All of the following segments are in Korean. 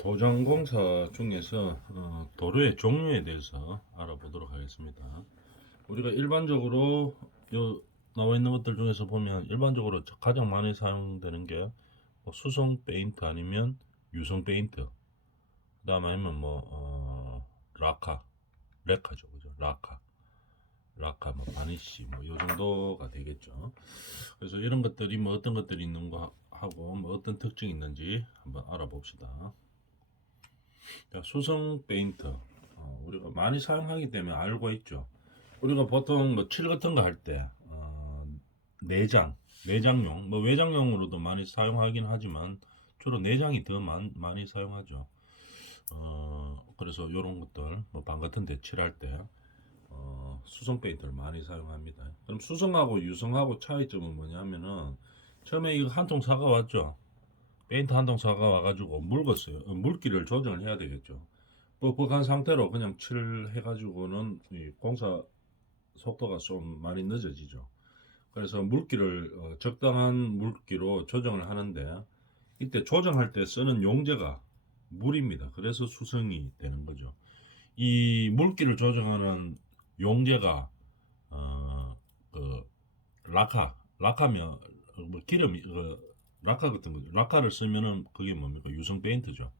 도장공사 중에서 도료의 종류에 대해서 알아보도록 하겠습니다. 우리가 일반적으로 요 나와 있는 것들 중에서 보면 일반적으로 가장 많이 사용되는 게뭐 수성 페인트 아니면 유성 페인트, 그다음에 아니면 라카, 레카죠, 그죠? 라카, 뭐 바니쉬, 뭐 요 정도가 되겠죠. 그래서 이런 것들이 뭐 어떤 것들이 있는 거 하고 뭐 어떤 특징이 있는지 한번 알아봅시다. 자, 수성 페인트, 우리가 많이 사용하기 때문에 알고 있죠. 우리가 보통 뭐 칠 같은 거 할 때 내장용, 뭐 외장용으로도 많이 사용하긴 하지만 주로 내장이 더 많이 사용하죠. 그래서 이런 것들 뭐 방 같은 데 칠할 때 수성 페인트를 많이 사용합니다. 그럼 수성하고 유성하고 차이점은 뭐냐면은 처음에 이거 한 통 사가 왔죠. 페인트 한 통 사가 와가지고 묽었어요. 물기를 조정을 해야 되겠죠. 뻑뻑한 상태로 그냥 칠해가지고는 이 공사 속도가 좀 많이 늦어지죠. 그래서 물기를 적당한 물기로 조정을 하는데 이때 조정할 때 쓰는 용제가 물입니다. 그래서 수성이 되는 거죠. 이 물기를 조정하는 용제가 어, 그 라카면 뭐 기름이 라카 같은 거 라카를 쓰면은 그게 뭡니까? 유성 페인트죠.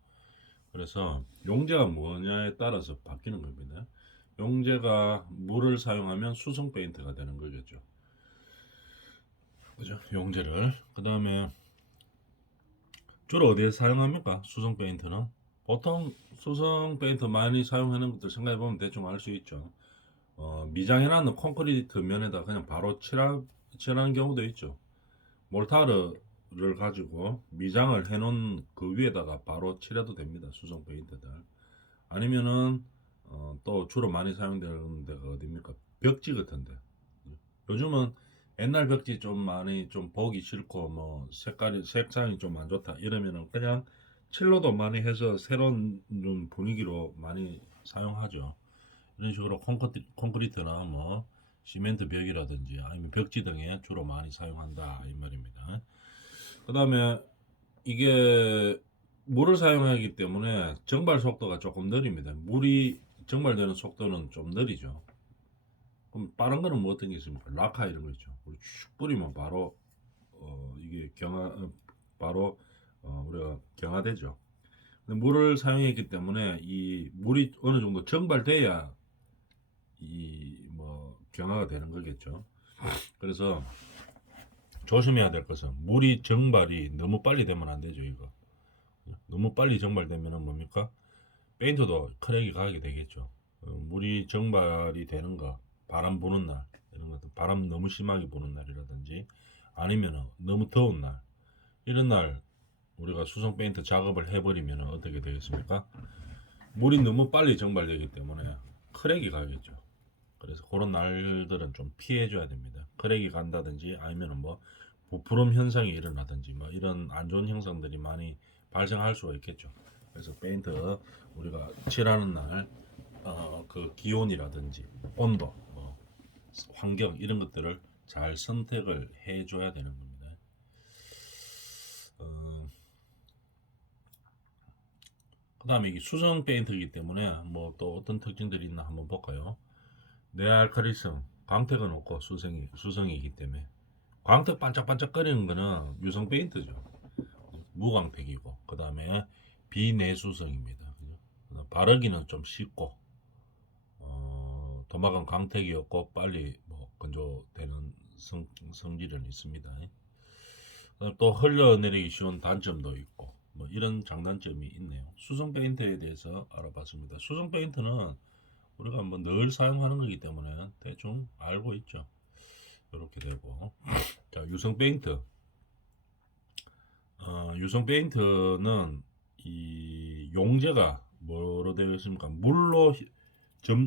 그래서 용제가 뭐냐에 따라서 바뀌는 겁니다. 용제가 물을 사용하면 수성 페인트가 되는 거겠죠. 그죠? 용제를. 그 다음에 주로 어디에 사용합니까? 수성 페인트는? 보통 수성 페인트 많이 사용하는 것들 생각해보면 대충 알 수 있죠. 미장해놨는 콘크리트 면에다 그냥 바로 칠하는 경우도 있죠. 몰타르를 가지고 미장을 해놓은 그 위에다가 바로 칠해도 됩니다. 수성 페인트들. 아니면은 또 주로 많이 사용되는 데가 어디입니까? 벽지 같은데. 요즘은 옛날 벽지 좀 많이 좀 보기 싫고 뭐 색상이 좀 안 좋다 이러면은 그냥 칠로도 많이 해서 새로운 분위기로 많이 사용하죠. 이런 식으로 콘크리트나 뭐 시멘트 벽이라든지 아니면 벽지 등에 주로 많이 사용한다 이 말입니다. 그 다음에 이게 물을 사용하기 때문에 증발 속도가 조금 느립니다. 물이 증발되는 속도는 좀 느리죠. 그럼 빠른 거는 뭐 어떤 게 있습니까? 라카 이런 거 있죠. 우리 슉 뿌리면 바로 이게 바로 우리가 경화되죠. 근데 물을 사용했기 때문에 이 물이 어느 정도 증발돼야 이 뭐 경화가 되는 거겠죠. 그래서 조심해야 될 것은 물이 증발이 너무 빨리 되면 안 되죠. 이거 너무 빨리 증발되면은 뭡니까? 페인트도 크랙이 가게 되겠죠. 물이 증발이 되는 거, 바람 부는 날, 이런 것들, 바람 너무 심하게 부는 날이라든지, 아니면 너무 더운 날, 이런 날 우리가 수성 페인트 작업을 해버리면 어떻게 되겠습니까? 물이 너무 빨리 증발되기 때문에 크랙이 가겠죠. 그래서 그런 날들은 좀 피해줘야 됩니다. 크랙이 간다든지 아니면 뭐 부푸럼 현상이 일어나든지 뭐 이런 안 좋은 현상들이 많이 발생할 수가 있겠죠. 그래서 페인트 우리가 칠하는 날 그 기온이라든지 온도, 뭐 환경 이런 것들을 잘 선택을 해줘야 되는 겁니다. 어, 그다음에 이게 수성 페인트이기 때문에 뭐 또 어떤 특징들이 있나 한번 볼까요? 내알칼리성, 광택은 없고 수성이기 때문에 광택 반짝반짝거리는 거는 유성 페인트죠. 무광택이고 그 다음에 비내수성입니다. 바르기는 좀 쉽고 도마가 광택이었고 빨리 뭐 건조되는 성질은 있습니다. 또 흘러내리기 쉬운 단점도 있고 뭐 이런 장단점이 있네요. 수성 페인트에 대해서 알아봤습니다. 수성 페인트는 우리가 뭐 늘 사용하는 거기 때문에 대충 알고 있죠. 이렇게 되고 자 유성 페인트 유성 페인트는 이 용제가 뭐로 되어 있습니까? 물로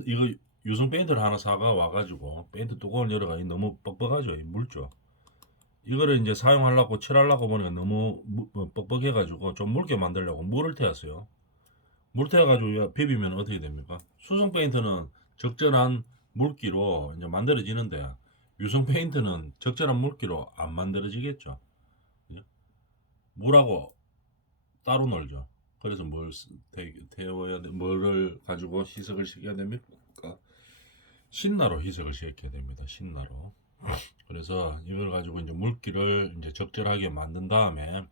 이거 유성 페인트를 하나 사가 와가지고 페인트 뚜껑을 열어가 너무 뻑뻑하죠. 물죠. 이거를 이제 사용하려고 칠하려고 보니까 너무 뻑뻑해가지고 좀 묽게 만들려고 물을 태웠어요. 물 태워가지고 비비면 어떻게 됩니까? 수성 페인트는 적절한 물기로 이제 만들어지는데 유성 페인트는 적절한 물기로 안 만들어지겠죠. 예? 물하고 따로 놀죠. 그래서 태워야 돼, 뭐를 가지고 희석을 시켜야 됩니까? 신나로 희석을 시켜야 됩니다. 신나로. 그래서 이걸 가지고 이제 물기를 이제 적절하게 만든 다음에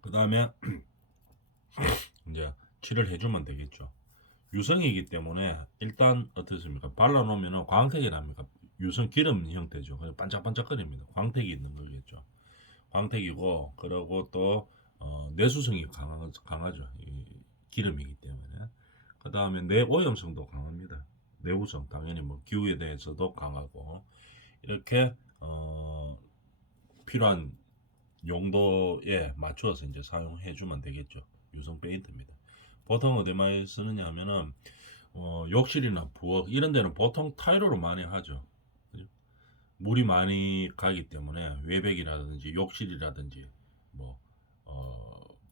그 다음에 이제 칠을 해주면 되겠죠. 유성이기 때문에 일단 어떻습니까? 발라놓으면 광택이 납니까? 유성 기름 형태죠. 그래서 반짝반짝거립니다. 광택이 있는 거겠죠. 광택이고 그리고 또 내수성이 강하죠. 이 기름이기 때문에. 그 다음에 내오염성도 강합니다. 내구성 당연히 뭐 기후에 대해서도 강하고 이렇게 필요한 용도에 맞추어서 이제 사용해 주면 되겠죠. 유성 페인트입니다. 보통 어디 많이 쓰느냐 하면은 욕실이나 부엌 이런 데는 보통 타일로 많이 하죠. 그죠? 물이 많이 가기 때문에 외벽이라든지 욕실이라든지 뭐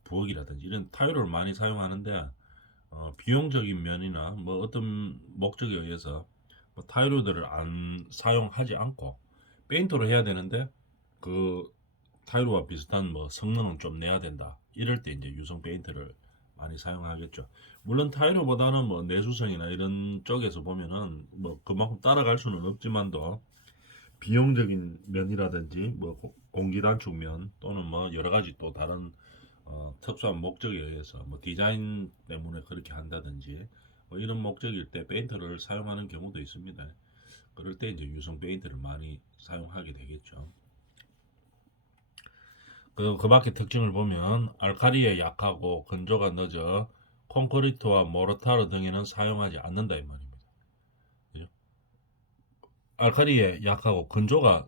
부엌이라든지 이런 타일을 많이 사용하는데 비용적인 면이나 뭐 어떤 목적에 의해서 뭐 타일들을 안 사용하지 않고 페인트로 해야 되는데 그 타일과 비슷한 뭐 성능은 좀 내야 된다. 이럴 때 이제 유성 페인트를 많이 사용하겠죠. 물론 타일보다는 뭐 내수성이나 이런 쪽에서 보면은 뭐 그만큼 따라갈 수는 없지만도 비용적인 면이라든지 뭐 공기 단축 면 또는 뭐 여러 가지 또 다른 특수한 목적에 의해서 뭐 디자인 때문에 그렇게 한다든지 뭐 이런 목적일 때 페인트를 사용하는 경우도 있습니다. 그럴 때 이제 유성 페인트를 많이 사용하게 되겠죠. 그 밖에 특징을 보면 알카리에 약하고 건조가 늦어 콘크리트와 모르타르 등에는 사용하지 않는다 이 말입니다. 그죠? 알카리에 약하고 건조가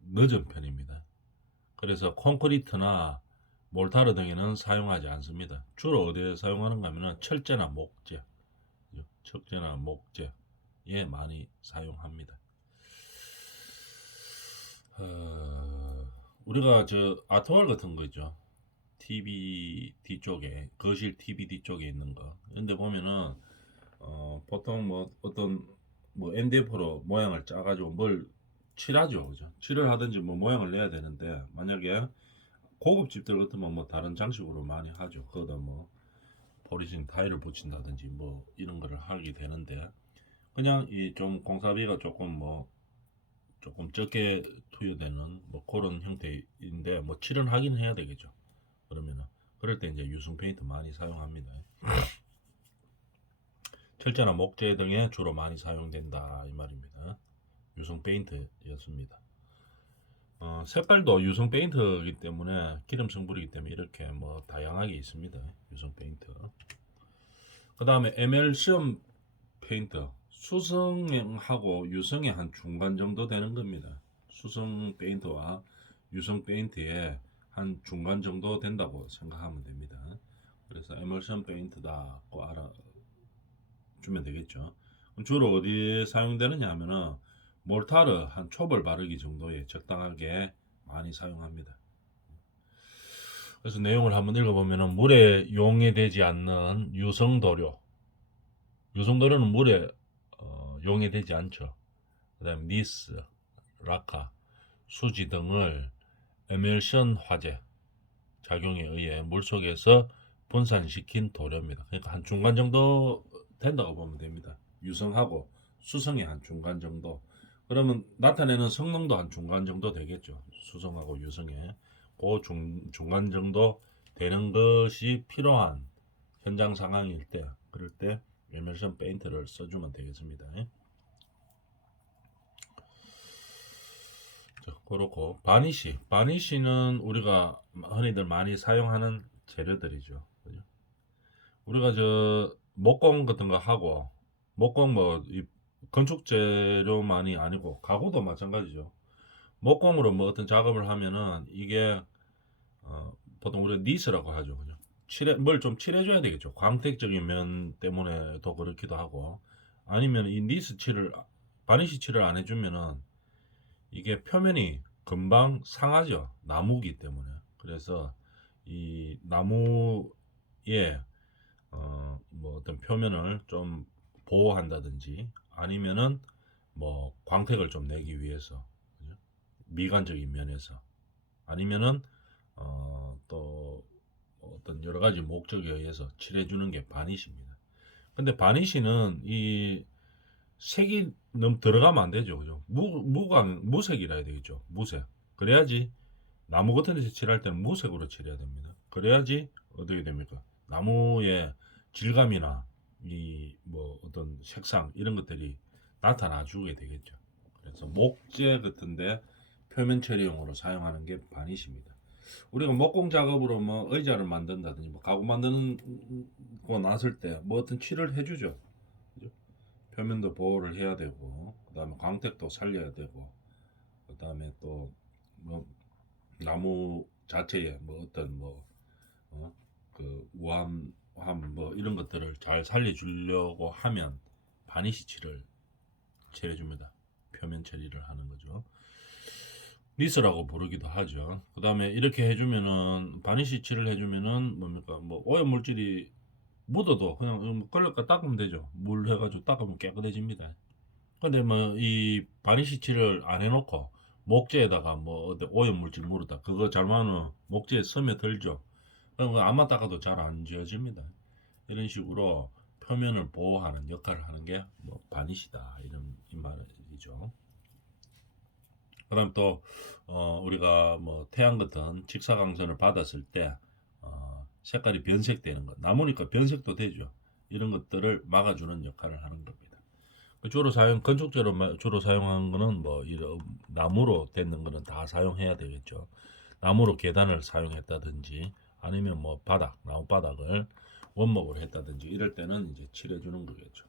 늦은 편입니다. 그래서 콘크리트나 몰타르 등에는 사용하지 않습니다. 주로 어디에 사용하는가 하면 철제나 목재, 철제나 목재에 많이 사용합니다. 우리가 저 아트월 같은 거 있죠. TV 뒤쪽에 거실 TV 뒤쪽에 있는 거. 근데 보면은 보통 뭐 어떤 뭐 MDF로 모양을 짜가지고 뭘 칠하죠, 그죠? 칠을 하든지 뭐 모양을 내야 되는데 만약에 고급 집들 같으면 뭐 다른 장식으로 많이 하죠. 거기다 뭐 포리싱 타일을 붙인다든지 뭐 이런 거를 하게 되는데 그냥 이 좀 공사비가 조금 적게 투여되는 뭐 그런 형태인데 뭐 칠은 하긴 해야 되겠죠. 그러면은 그럴 때 이제 유성 페인트 많이 사용합니다. 철제나 목재 등에 주로 많이 사용된다 이 말입니다. 유성 페인트였습니다. 색깔도 유성 페인트이기 때문에 기름 성분이기 때문에 이렇게 뭐 다양하게 있습니다. 유성 페인트. 그 다음에 에멜션 페인트. 수성하고 유성의 한 중간 정도 되는 겁니다. 수성 페인트와 유성 페인트의 한 중간 정도 된다고 생각하면 됩니다. 그래서 에멀션 페인트다고 알아주면 되겠죠. 주로 어디에 사용되느냐 하면은 몰타르 한 초벌 바르기 정도에 적당하게 많이 사용합니다. 그래서 내용을 한번 읽어보면은 물에 용해되지 않는 유성도료. 유성도료는 물에 용해되지 않죠. 그 다음에 니스, 라카, 수지 등을 에멜션 화재 작용에 의해 물속에서 분산시킨 도료입니다. 그러니까 한 중간 정도 된다고 보면 됩니다. 유성하고 수성의 한 중간 정도. 그러면 나타내는 성능도 한 중간 정도 되겠죠. 수성하고 유성의 그 중간 정도 되는 것이 필요한 현장 상황일 때, 그럴 때 에멜션 페인트를 써주면 되겠습니다. 그렇고 바니쉬는 우리가 흔히들 많이 사용하는 재료들이죠. 그죠? 우리가 저 목공 같은 거 하고 목공 뭐이 건축 재료만이 아니고 가구도 마찬가지죠. 목공으로 뭐 어떤 작업을 하면은 이게 보통 우리가 니스라고 하죠. 그죠? 뭘 좀 칠해줘야 되겠죠. 광택적인 면 때문에도 그렇기도 하고 아니면 이 니스 칠을 바니쉬 칠을 안 해주면은 이게 표면이 금방 상하죠. 나무기 때문에. 그래서 이 나무에 뭐 어떤 표면을 좀 보호한다든지 아니면은 뭐 광택을 좀 내기 위해서 그죠? 미관적인 면에서 아니면은 또 어떤 여러 가지 목적에 의해서 칠해주는 게 바니쉬입니다. 근데 바니쉬는 이 색이 너무 들어가면 안 되죠, 그죠? 무색이라 해야 되겠죠, 무색. 그래야지 나무 같은 데서 칠할 때는 무색으로 칠해야 됩니다. 그래야지 어떻게 됩니까? 나무의 질감이나 이 뭐 어떤 색상 이런 것들이 나타나 주게 되겠죠. 그래서 목재 같은데 표면 처리용으로 사용하는 게 바니쉬입니다. 우리가 목공 작업으로 뭐 의자를 만든다든지 뭐 가구 만드는 거 났을 때 뭐 어떤 칠을 해주죠. 그죠? 표면도 보호를 해야 되고, 그다음에 광택도 살려야 되고, 그다음에 또 뭐 나무 자체에 뭐 어떤 뭐 그 우암 뭐 이런 것들을 잘 살려주려고 하면 바니쉬 칠을 칠해줍니다. 표면 처리를 하는 거죠. 니스라고 부르기도 하죠. 그 다음에 이렇게 해주면은 바니쉬 칠을 해주면은 뭡니까 뭐 오염 물질이 묻어도 그냥 걸레가 닦으면 되죠. 물 해가지고 닦으면 깨끗해집니다. 근데 뭐 이 바니쉬 칠을 안 해놓고 목재에다가 뭐 어디 오염 물질 물었다 그거 잘못하면 목재에 스며들죠. 그럼 그거 암만 닦아도 잘 안 지워집니다. 이런 식으로 표면을 보호하는 역할을 하는 게 뭐 바니쉬다 이런 이 말이죠. 그다음 또 우리가 뭐 태양 같은 직사광선을 받았을 때 색깔이 변색되는 것, 나무니까 변색도 되죠. 이런 것들을 막아주는 역할을 하는 겁니다. 건축재로 주로 사용하는 거는 뭐 이런 나무로 되는 거는 다 사용해야 되겠죠. 나무로 계단을 사용했다든지 아니면 뭐 나무 바닥을 원목으로 했다든지 이럴 때는 이제 칠해주는 거겠죠.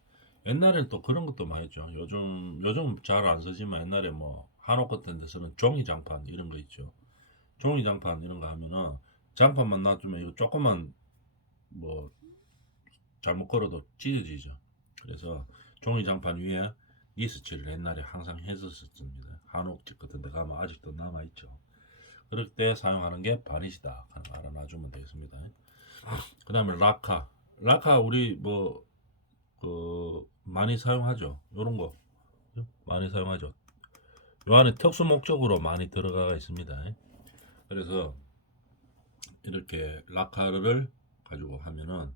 옛날엔 또 그런 것도 많이 했죠. 요즘 잘 안 쓰지만 옛날에 뭐 한옥 같은 데서는 종이 장판 이런 거 있죠. 종이 장판 이런 거 하면은 장판만 놔두면 이거 조금만 뭐 잘못 걸어도 찢어지죠. 그래서 종이 장판 위에 니스칠을 옛날에 항상 했었습니다. 한옥집 같은 데 가면 아직도 남아있죠. 그럴 때 사용하는 게 바니쉬다 하는 거 알아놔주면 되겠습니다. 그 다음에 라카 우리 뭐 많이 사용하죠. 요런 거 많이 사용하죠. 요 안에 특수 목적으로 많이 들어가 있습니다. 그래서 이렇게 라카를 가지고 하면은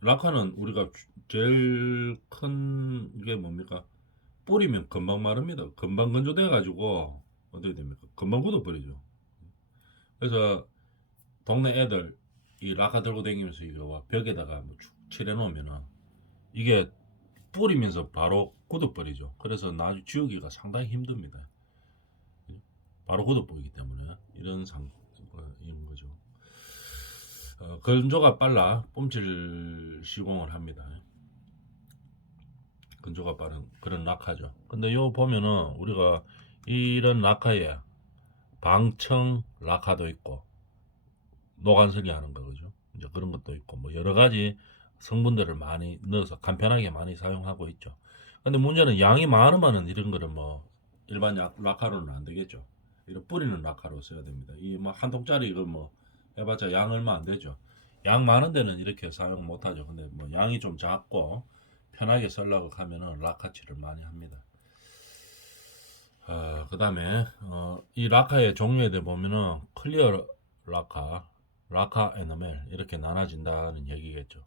라카는 우리가 제일 큰 게 뭡니까? 뿌리면 금방 마릅니다. 금방 건조돼 가지고 어떻게 됩니까? 금방 굳어버리죠. 그래서 동네 애들 이 라카 들고 다니면서 이거 벽에다가 뭐쭉 칠해 놓으면은 이게 뿌리면서 바로 굳어버리죠. 그래서 나중에 지우기가 상당히 힘듭니다. 바로 굳어버리기 때문에 이런 거죠. 건조가 빨라 뽐칠 시공을 합니다. 건조가 빠른 그런 락카죠. 근데 요 보면은 우리가 이런 락카에 방청 락카도 있고 노간설이 하는 거 그죠? 이제 그런 것도 있고 뭐 여러 가지 성분들을 많이 넣어서 간편하게 많이 사용하고 있죠. 근데 문제는 양이 많으면은 이런 거를 뭐 일반 락카로는 안 되겠죠. 이런 뿌리는 락카로 써야 됩니다. 이 뭐 한 통짜리 이거 뭐 해봤자 양 얼마 안 되죠. 양 많은 데는 이렇게 사용 못 하죠. 근데 뭐 양이 좀 작고 편하게 쓰려고 하면은 락카칠을 많이 합니다. 그 다음에 이 라카의 종류에 대해 보면은 클리어 라카 에너멜 이렇게 나눠진다는 얘기겠죠.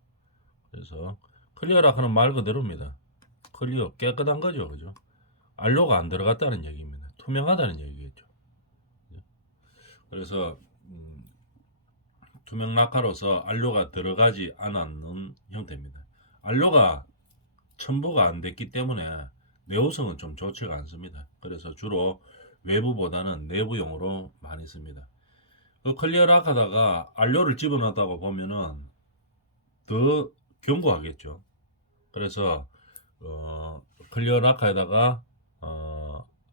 그래서 클리어 라카는 말 그대로입니다. 클리어 깨끗한 거죠, 그죠? 알료가 안 들어갔다는 얘기입니다. 투명하다는 얘기겠죠. 그래서 투명 라카로서 알료가 들어가지 않았는 형태입니다. 알료가 첨부가 안 됐기 때문에 내구성은 좀 좋지가 않습니다. 그래서 주로 외부보다는 내부용으로 많이 씁니다. 그 클리어 락하다가 안료를 집어넣었다고 보면은 더 견고하겠죠. 그래서 클리어 락카에다가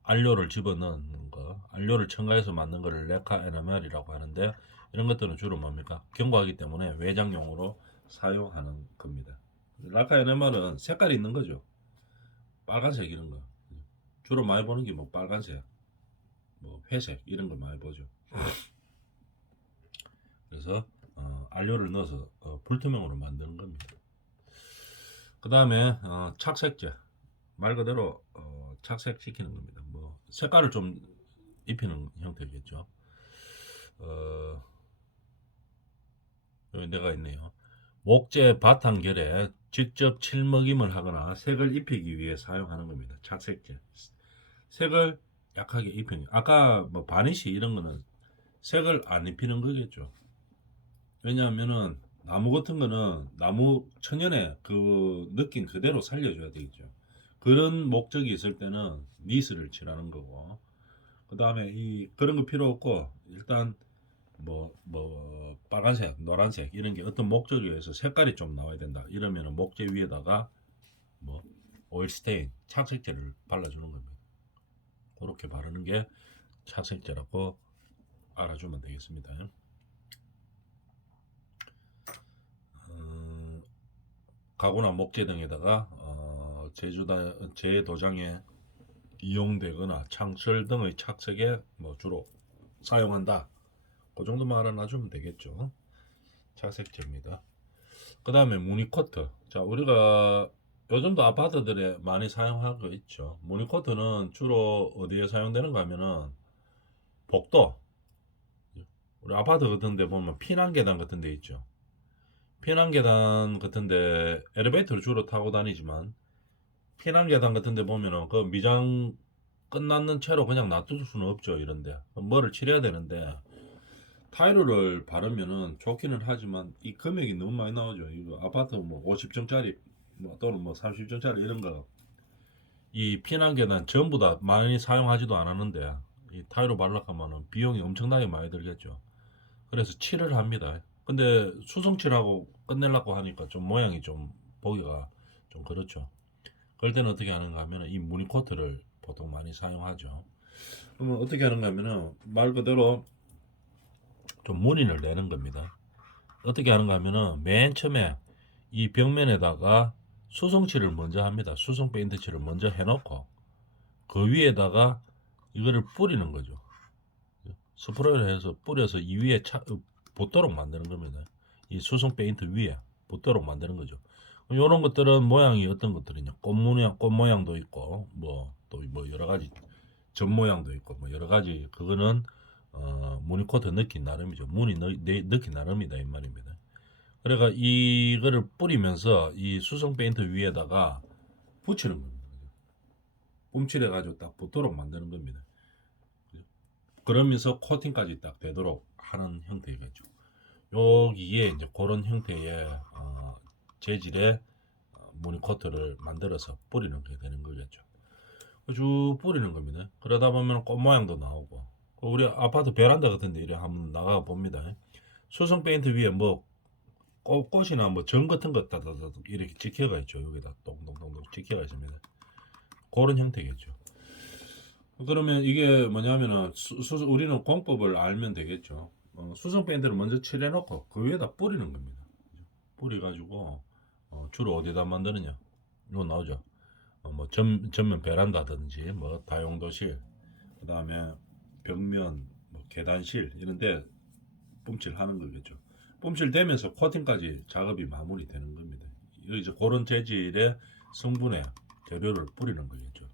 안료를 집어넣는 거, 안료를 첨가해서 만든 거를 레카 에나멜이라고 하는데 이런 것들은 주로 뭡니까? 견고하기 때문에 외장용으로 사용하는 겁니다. 라카 에나멜은 색깔이 있는 거죠. 빨간색 이런 거. 주로 많이 보는 게 뭐 빨간색, 뭐 회색 이런 걸 많이 보죠. 그래서 안료를 넣어서 불투명으로 만드는 겁니다. 그 다음에 착색제 말 그대로 착색시키는 겁니다. 뭐 색깔을 좀 입히는 형태겠죠. 여기 내가 있네요. 목재 바탕결에 직접 칠먹임을 하거나 색을 입히기 위해 사용하는 겁니다. 착색제. 색을 약하게 입히는. 아까 뭐 바니쉬 이런 거는 색을 안 입히는 거겠죠. 왜냐하면은 나무 같은 거는 나무 천연의 그 느낌 그대로 살려줘야 되겠죠. 그런 목적이 있을 때는 니스를 칠하는 거고, 그 다음에 이 그런 거 필요 없고 일단 빨간색, 노란색 이런 게 어떤 목적에 의해서 색깔이 좀 나와야 된다. 이러면은 목재 위에다가 뭐 오일 스테인 착색제를 발라주는 겁니다. 그렇게 바르는 게 착색제라고 알아주면 되겠습니다. 가구나 목재 등에다가 제도장에 이용되거나 창술 등의 착색에 뭐 주로 사용한다. 그 정도만 알아놔주면 되겠죠. 착색제입니다. 그 다음에 무늬코트. 자, 우리가 요즘도 아파트들에 많이 사용하고 있죠. 무늬코트는 주로 어디에 사용되는가 하면은 복도, 우리 아파트 같은 데 보면 피난계단 같은 데 있죠. 피난계단 같은 데 엘리베이터를 주로 타고 다니지만 피난계단 같은 데 보면은 그 미장 끝났는 채로 그냥 놔둘 수는 없죠. 이런데 뭐를 칠해야 되는데 타일을 바르면은 좋기는 하지만 이 금액이 너무 많이 나오죠. 이거 아파트 뭐 50층짜리 또는 뭐 30층짜리 이런 거 이 피난계단 전부 다 많이 사용하지도 않았는데 이 타일로 발락하면은 비용이 엄청나게 많이 들겠죠. 그래서 칠을 합니다. 근데 수성칠하고 끝내려고 하니까 좀 모양이 좀 보기가 좀 그렇죠. 그럴 때는 어떻게 하는가 하면 이 무늬코트를 보통 많이 사용하죠. 그러면 어떻게 하는가 하면은 말 그대로 좀 무늬를 내는 겁니다. 어떻게 하는가 하면은 맨 처음에 이 벽면에다가 수성칠을 먼저 합니다. 수성 페인트칠을 먼저 해놓고 그 위에다가 이거를 뿌리는 거죠. 스프레이를 해서 뿌려서 이 위에 붙도록 만드는 겁니다. 이 수성 페인트 위에 붙도록 만드는 거죠. 이런 것들은 모양이 어떤 것들이냐, 꽃 모양도 있고 뭐 또 뭐 여러 가지 점 모양도 있고 뭐 여러 가지 그거는 무늬코트 넣기 나름이죠. 넣기 나름이다 이 말입니다. 그러니까 이거를 뿌리면서 이 수성 페인트 위에다가 붙이는 겁니다. 뿜칠해 가지고 딱 붙도록 만드는 겁니다. 그러면서 코팅까지 딱 되도록 하는 형태겠죠. 여기에 이제 그런 형태의 재질의 무늬코트를 만들어서 뿌리는 게 되는 거겠죠. 쭉 뿌리는 겁니다. 그러다 보면 꽃 모양도 나오고 우리 아파트 베란다 같은데 이래 한번 나가 봅니다. 수성 페인트 위에 뭐 꽃이나 뭐 전 같은 거 따다닥 이렇게 찍혀가 있죠. 여기다 동동동동 찍혀가 있습니다. 그런 형태겠죠. 그러면 이게 뭐냐면은 우리는 공법을 알면 되겠죠. 수성 페인트를 먼저 칠해놓고 그 위에다 뿌리는 겁니다. 뿌려가지고 주로 어디다 만드느냐? 이거 나오죠. 뭐 전면 베란다든지 뭐 다용도실, 그 다음에 벽면, 뭐 계단실 이런데 뿜칠하는 거겠죠. 뿜칠되면서 코팅까지 작업이 마무리되는 겁니다. 이제 그런 재질의 성분의 재료를 뿌리는 거겠죠.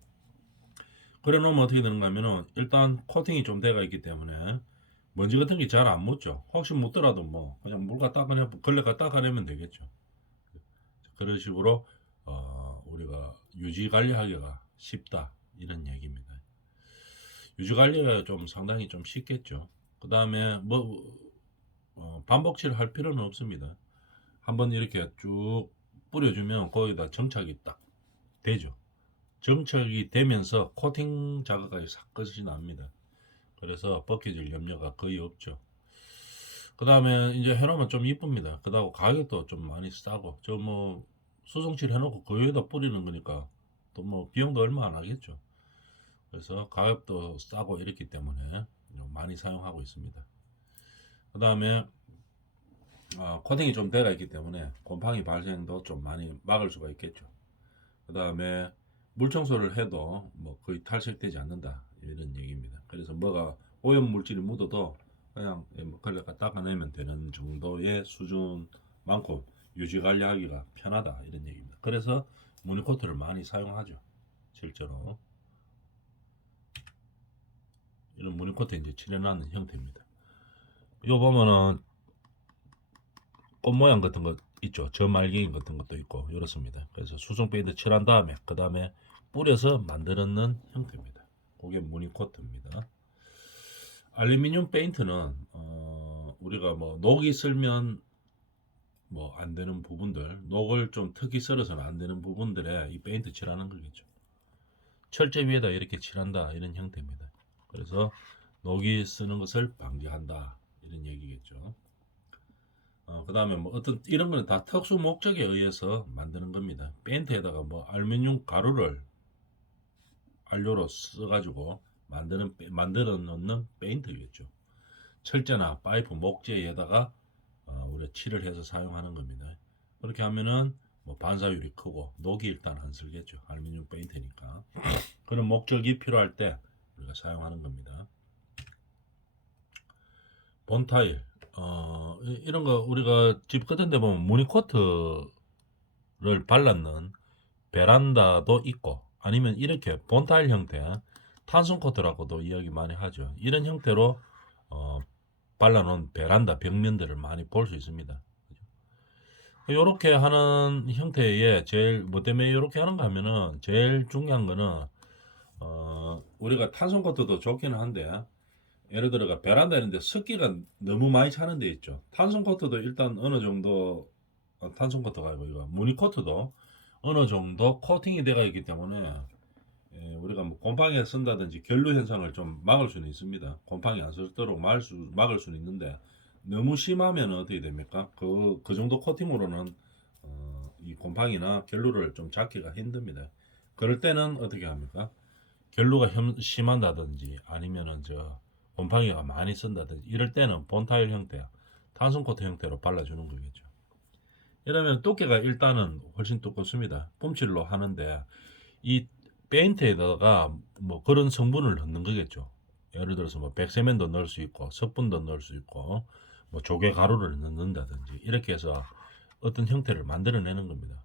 그래 놓으면 어떻게 되는가 하면은 일단 코팅이 좀 돼가 있기 때문에 먼지 같은 게 잘 안 묻죠. 혹시 묻더라도 뭐 그냥 물과 닦아내 걸레가 닦아내면 되겠죠. 그런 식으로 우리가 유지 관리하기가 쉽다 이런 얘기입니다. 유지 관리가 좀 상당히 좀 쉽겠죠. 그 다음에 반복치를 할 필요는 없습니다. 한번 이렇게 쭉 뿌려주면 거기다 정착이 딱 되죠. 정착이 되면서 코팅 작업까지 싹 끝이 납니다. 그래서 벗겨질 염려가 거의 없죠. 그 다음에 이제 해놓으면 좀 이쁩니다. 그다음 가격도 좀 많이 싸고 저 뭐 수성칠 해놓고 그 위에다 뿌리는 거니까 또 뭐 비용도 얼마 안 하겠죠. 그래서 가격도 싸고 이렇기 때문에 많이 사용하고 있습니다. 그 다음에 코팅이 좀 돼가 있기 때문에 곰팡이 발생도 좀 많이 막을 수가 있겠죠. 그 다음에 물 청소를 해도 뭐 거의 탈색되지 않는다 이런 얘기입니다. 그래서 뭐가 오염 물질이 묻어도 그냥 걸레가 닦아내면 되는 정도의 수준만큼 유지 관리하기가 편하다 이런 얘기입니다. 그래서 무늬코트를 많이 사용하죠. 실제로 이런 무늬코트 이제 칠해놨는 형태입니다. 이거 보면은 꽃 모양 같은 거 있죠. 저말갱이 같은 것도 있고 이렇습니다. 그래서 수성 페인트 칠한 다음에 그 다음에 뿌려서 만드는 형태입니다. 그게 무늬코트입니다. 알루미늄 페인트는 우리가 뭐 녹이 슬면 뭐 안 되는 부분들, 녹을 좀 특히 썰어서는 안 되는 부분들에 이 페인트 칠하는 거겠죠. 철제 위에다 이렇게 칠한다 이런 형태입니다. 그래서 녹이 쓰는 것을 방지한다 이런 얘기겠죠. 그 다음에 뭐 어떤 이런 거는 다 특수 목적에 의해서 만드는 겁니다. 페인트에다가 뭐 알루미늄 가루를 안료로 써가지고 만들어 놓는 페인트겠죠. 철제나 파이프 목재에다가 우리가 칠을 해서 사용하는 겁니다. 그렇게 하면은 뭐 반사율이 크고 녹이 일단 안 슬겠죠. 알루미늄 페인트니까. 그런 목적이 필요할 때 우리가 사용하는 겁니다. 본타일 이런 거 우리가 집 같은 데 보면 무늬코트를 발랐는 베란다도 있고 아니면 이렇게 본타일 형태 탄성 코트라고도 이야기 많이 하죠. 이런 형태로 발라놓은 베란다 벽면들을 많이 볼 수 있습니다. 이렇게 하는 형태의 제일 뭐 때문에 이렇게 하는가 하면은 제일 중요한 거는 우리가 탄성 코트도 좋기는 한데 예를 들어가 베란다 이런데 습기가 너무 많이 차는 데 있죠. 탄성 코트도 일단 어느 정도 탄성 코트가 아니고 이거 무늬 코트도 어느 정도 코팅이 되어 있기 때문에 우리가 뭐 곰팡이를 쓴다든지 결루 현상을 좀 막을 수는 있습니다. 곰팡이 안 쓸도록 막을 수는 있는데 너무 심하면 어떻게 됩니까? 그 정도 코팅으로는 이 곰팡이나 결루를 좀 잡기가 힘듭니다. 그럴 때는 어떻게 합니까? 결루가 심한다든지 아니면은 곰팡이가 많이 쓴다든지 이럴 때는 본타일 형태, 탄성 코트 형태로 발라주는 거겠죠. 이러면 두께가 일단은 훨씬 두껍습니다. 뿜칠로 하는데 이 페인트에다가 뭐 그런 성분을 넣는 거겠죠. 예를 들어서 뭐 백세면도 넣을 수 있고 석분도 넣을 수 있고 뭐 조개 가루를 넣는다든지 이렇게 해서 어떤 형태를 만들어내는 겁니다.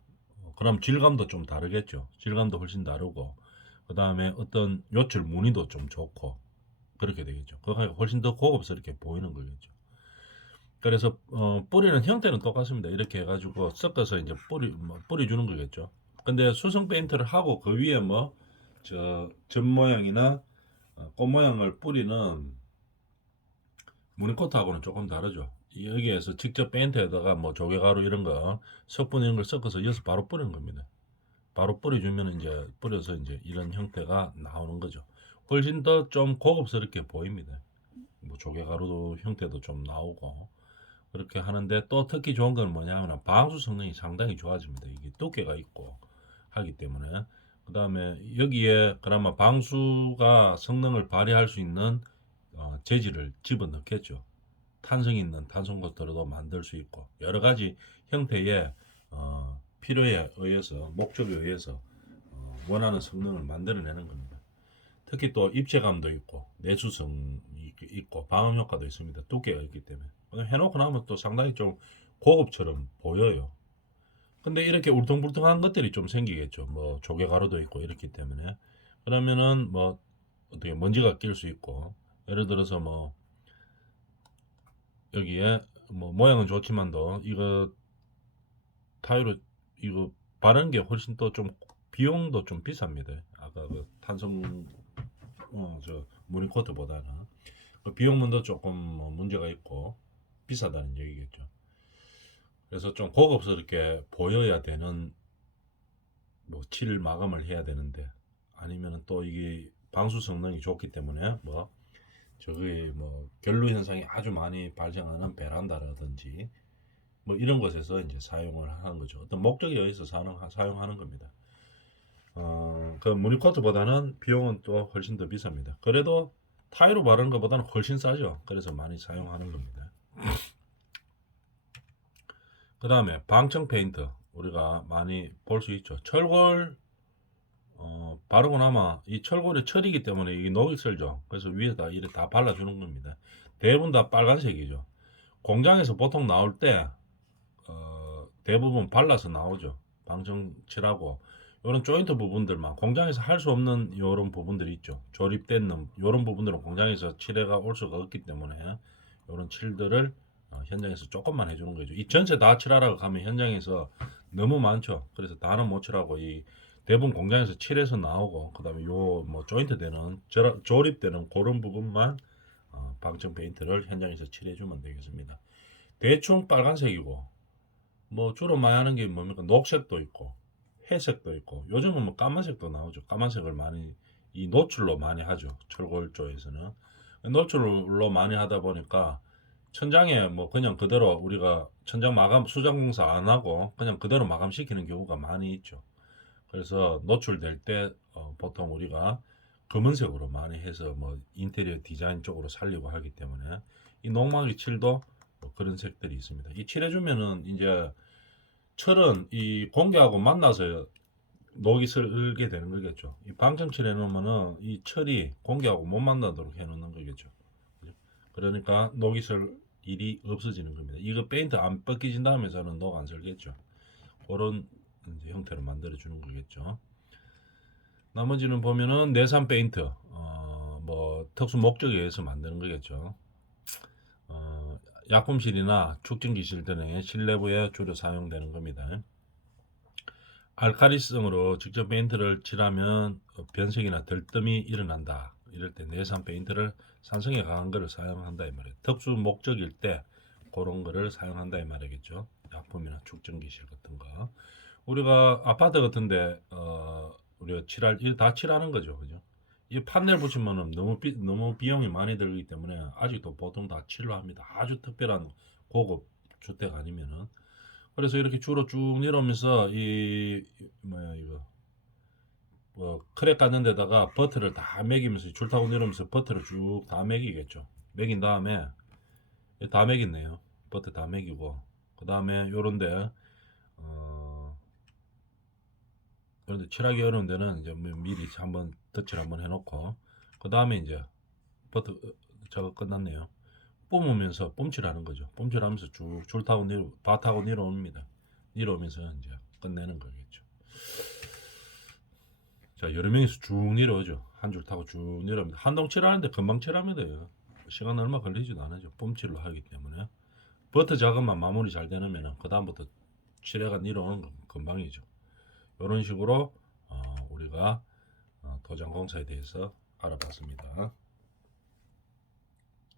그럼 질감도 좀 다르겠죠. 질감도 훨씬 다르고 그 다음에 어떤 요철 무늬도 좀 좋고 그렇게 되겠죠. 그거 훨씬 더 고급스럽게 보이는 거겠죠. 그래서 뿌리는 형태는 똑같습니다. 이렇게 해가지고 섞어서 이제 뿌리 주는 거겠죠. 근데 수성 페인트를 하고 그 위에 뭐 점 모양이나 꽃 모양을 뿌리는 무늬코트하고는 조금 다르죠. 여기에서 직접 페인트에다가 뭐 조개가루 이런 거 석분 이런 걸 섞어서 여기서 바로 뿌리는 겁니다. 바로 뿌려주면 이제 뿌려서 이제 이런 형태가 나오는 거죠. 훨씬 더 좀 고급스럽게 보입니다. 뭐 조개가루도 형태도 좀 나오고 그렇게 하는데 또 특히 좋은 건 뭐냐면 방수 성능이 상당히 좋아집니다. 이게 두께가 있고 하기 때문에 그 다음에 여기에 그나마 방수가 성능을 발휘할 수 있는 재질을 집어넣겠죠. 탄성 있는 탄성 코트로도 만들 수 있고 여러 가지 형태의 필요에 의해서 목적에 의해서 원하는 성능을 만들어내는 겁니다. 특히 또 입체감도 있고 내수성이 있고 방음 효과도 있습니다. 두께가 있기 때문에 해놓고 나면 또 상당히 좀 고급처럼 보여요. 근데 이렇게 울퉁불퉁한 것들이 좀 생기겠죠. 뭐 조개가루도 있고 이렇기 때문에 그러면은 뭐 어떻게 먼지가 낄 수 있고 예를 들어서 뭐 여기에 뭐 모양은 좋지만도 이거 타일로 이거 바르는 게 훨씬 더 좀 비용도 좀 비쌉니다. 아까 그 탄성 저 무늬코트보다는 그 비용문도 조금 뭐 문제가 있고 비싸다는 얘기겠죠. 그래서 좀 고급스럽게 보여야 되는 뭐 칠 마감을 해야 되는데 아니면은 또 이게 방수 성능이 좋기 때문에 뭐 저기 뭐 결루 현상이 아주 많이 발생하는 베란다라든지 뭐 이런 곳에서 이제 사용을 하는 거죠. 어떤 목적에 의해서 사용하는 겁니다. 그 무늬코트보다는 비용은 또 훨씬 더 비쌉니다. 그래도 타일로 바르는 것보다는 훨씬 싸죠. 그래서 많이 사용하는 겁니다. 그 다음에 방청 페인트 우리가 많이 볼 수 있죠. 철골 바르고 나면 이 철골이 철이기 때문에 이게 녹이 슬죠. 그래서 위에다 이렇게 다 발라주는 겁니다. 대부분 다 빨간색이죠. 공장에서 보통 나올 때 대부분 발라서 나오죠. 방정칠하고 이런 조인트 부분들만 공장에서 할 수 없는 이런 부분들이 있죠. 조립된 이런 부분들은 공장에서 칠해가 올 수가 없기 때문에 이런 칠들을 현장에서 조금만 해주는 거죠. 이 전체 다 칠하라고 가면 현장에서 너무 많죠. 그래서 다는 못 칠하고 이 대부분 공장에서 칠해서 나오고 그다음에 요 뭐 조인트 되는 조립되는 그런 부분만 방청 페인트를 현장에서 칠해주면 되겠습니다. 대충 빨간색이고 뭐 주로 많이 하는 게 뭡니까? 녹색도 있고 회색도 있고 요즘은 뭐 까만색도 나오죠. 까만색을 많이 이 노출로 많이 하죠. 철골 쪽에서는 노출로 많이 하다 보니까 천장에 뭐 그냥 그대로 우리가 천장 마감 수정 공사 안 하고 그냥 그대로 마감시키는 경우가 많이 있죠. 그래서 노출될 때 보통 우리가 검은색으로 많이 해서 뭐 인테리어 디자인 쪽으로 살리고 하기 때문에 이 녹막이 칠도 뭐 그런 색들이 있습니다. 이 칠해주면은 이제 철은 이 공기하고 만나서 녹이 슬게 되는 거겠죠. 이 방청칠 해놓으면은 이 철이 공기하고 못 만나도록 해놓는 거겠죠. 그러니까 녹이 슬 일이 없어지는 겁니다. 이거 페인트 안 벗겨진 다음에서는 녹 안 슬겠죠. 그런 이제 형태로 만들어 주는 거겠죠. 나머지는 보면은 내산 페인트, 뭐 특수 목적에 의해서 만드는 거겠죠. 약품실이나 축전기실 등의 실내부에 주로 사용되는 겁니다. 알카리성으로 직접 페인트를 칠하면 변색이나 들뜸이 일어난다. 이럴 때 내산 페인트를 산성에 강한 것을 사용한다 이 말이에요. 특수 목적일 때 그런 거를 사용한다 이 말이겠죠. 약품이나 축전기실 같은 거. 우리가 아파트 같은데 우리가 칠할 일 다 칠하는 거죠, 그죠? 이 판넬 붙이면은 너무 비용이 많이 들기 때문에 아직도 보통 다 칠로 합니다. 아주 특별한 고급 주택 아니면은. 그래서 이렇게 주로 쭉 내려오면서 이 뭐야 이거 뭐 크랙 같는 데다가 버트를 다 매기면서 줄 타고 내려오면서 버트를 쭉 다 매기겠죠. 매긴 다음에 다 매겼네요. 버트 다 매기고 그 다음에 요런데 그런데 칠하기 어려운 데는 이제 뭐 미리 한번 덧칠 한번 해놓고 그 다음에 이제 버터 저거 끝났네요. 뿜으면서 뿜칠하는 거죠. 뿜칠하면서 쭉 줄 타고 내려 바 타고 내려옵니다. 내려오면서 이제 끝내는 거겠죠. 자 여러 명이서 쭉 내려오죠. 한 줄 타고 쭉 내려옵니다. 한동 칠하는데 금방 칠합니다. 시간 얼마 걸리지도 않아죠. 뿜칠로 하기 때문에 버터 작업만 마무리 잘 되면 그 다음부터 칠해가 내려오는 건 금방이죠. 이런 식으로 우리가 도장 공사에 대해서 알아봤습니다.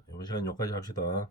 이번 시간 여기까지 합시다.